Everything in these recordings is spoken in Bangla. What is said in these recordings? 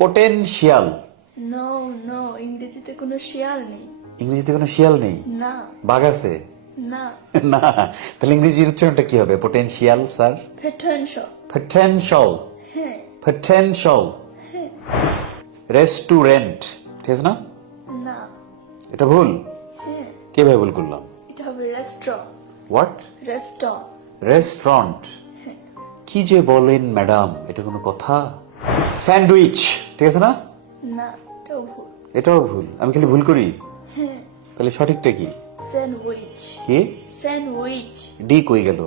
পোটেনশিয়াল। নো নো, ইংরেজিতে কোনো শিয়াল নেই। ইংরেজিতে কোনো শিয়াল নেই? না বাঘ আছে? না। না, তাহলে ইংরেজির উচ্চারণটা কি হবে? Potential sir? পটেনশিয়াল। পটেনশিয়াল। হ্যাঁ পটেনশিয়াল। হ্যাঁ। রেস্টুরেন্ট, ঠিক আছে না? না। এটা ভুল? হ্যাঁ, কিভাবে ভুল করলাম? এটা হবে রেস্টুরেন্ট। হোয়াট? রেস্টুরেন্ট। রেস্টুরেন্ট। হ্যাঁ। কি যে বলেন ম্যাডাম, এটা কোনো কথা? স্যান্ডউইচ, ঠিক আছে না? না, এটাও ভুল। এটাও ভুল? আমি খালি ভুল করি? হ্যাঁ। তাহলে সঠিকটা কি? স্যান্ডউইচ। কি? স্যান্ডউইচ। ডি কই গেল?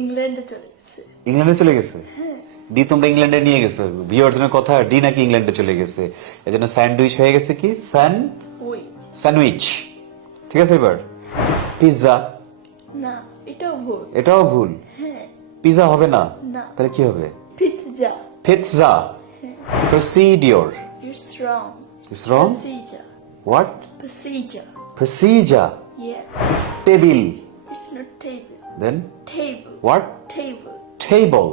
ইংল্যান্ডে চলে গেছে। ইংল্যান্ডে চলে গেছে? হ্যাঁ। ডি তোমরা ইংল্যান্ডে নিয়ে গেছো। ভিউয়ার্সদের কথা, ডি নাকি ইংল্যান্ডে চলে গেছে, এজন্য স্যান্ডউইচ হয়ে গেছে কি উইচ। স্যান্ডউইচ। ঠিক আছে, এবার পিৎজা। না, এটাও ভুল। এটাও ভুল? হ্যাঁ। পিৎজা হবে না? না। তাহলে কি হবে? Pizza. Pizza. Procedure. It's wrong. It's wrong? Procedure. What? Procedure. Procedure. Yeah. Table. It's not table. Then Table. What? Table. Table.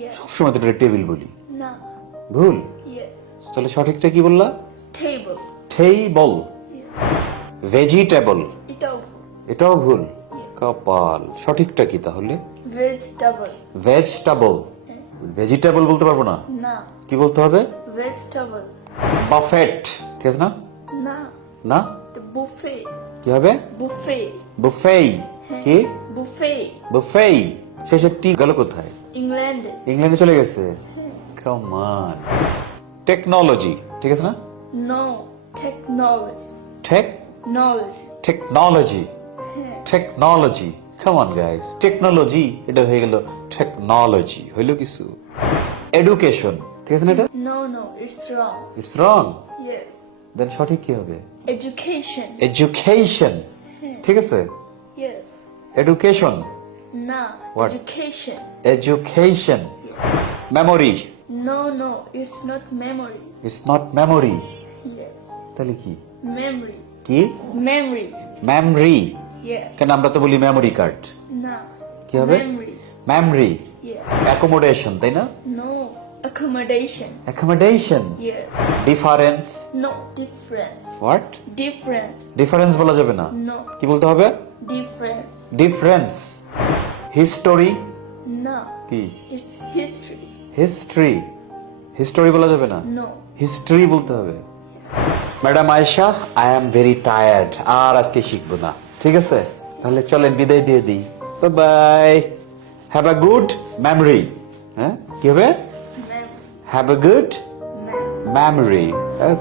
Yeah. সবসময় তো এটা টেবিল বলি। না। ভুল? Yeah. তাহলে সঠিকটা কি বললা? Table. টেবল। Yeah. ভেজিটেবল। এটাও ভুল। এটাও ভুল? Yeah. কপাল। সঠিকটা কি তাহলে? Vegetable. ভেজিটেবল। ভেজিটেবল বলতে পারবো না? না। কি বলতে হবে? Vegetable. বাফেট, ঠিক আছে না? না। না, The buffet. কি হবে? Buffet. বুফেই। কি? Buffet. বুফেই। শেষে টি গেল কোথায়? England. ইংল্যান্ডে চলে গেছে? Come on. টেকনোলজি, ঠিক আছে না? No. Technology. Tech Knowledge. Technology. হ্যাঁ। Technology. Come on guys, technology এটা হয়ে গেল টেকনোলজি, হইলো কিছু? এডুকেশন, ঠিক আছে না? এটা No, no, it's wrong. It's wrong. Yes. দেন সঠিক কি হবে? Education. এডুকেশন, ঠিক আছে? Yes. এডুকেশন। না। What? Education. Education. Memory. No, no, it's not memory. It's not memory. Yes. তাহলে কি? Memory. কি? Memory. মেমরি। Yeah. কেন আমরা তো বলি মেমোরি কার্ড। না। কি হবে? Memory. মেমরি। Yeah. অ্যাকোমোডেশন, তাই না? No. Accommodation. Accommodation. Yes. Difference. No. Difference. What? Difference. Difference বলা যাবে না? No. কি বলতে হবে? Difference. ডিফারেন্স। হিস্টোরি। No. কি? It's history. হিস্ট্রি। হিস্টোরি বলা যাবে না? No. হিস্ট্রি বলতে হবে। Madam Ayesha, I am very tired, আর আজকে শিখবো না, ঠিক আছে? তাহলে চলেন বিদায় দিয়ে দিই। Bye bye. Have a good memory. হ্যাঁ, কি হবে? Memory. Have a good Memory. Memory. Okay.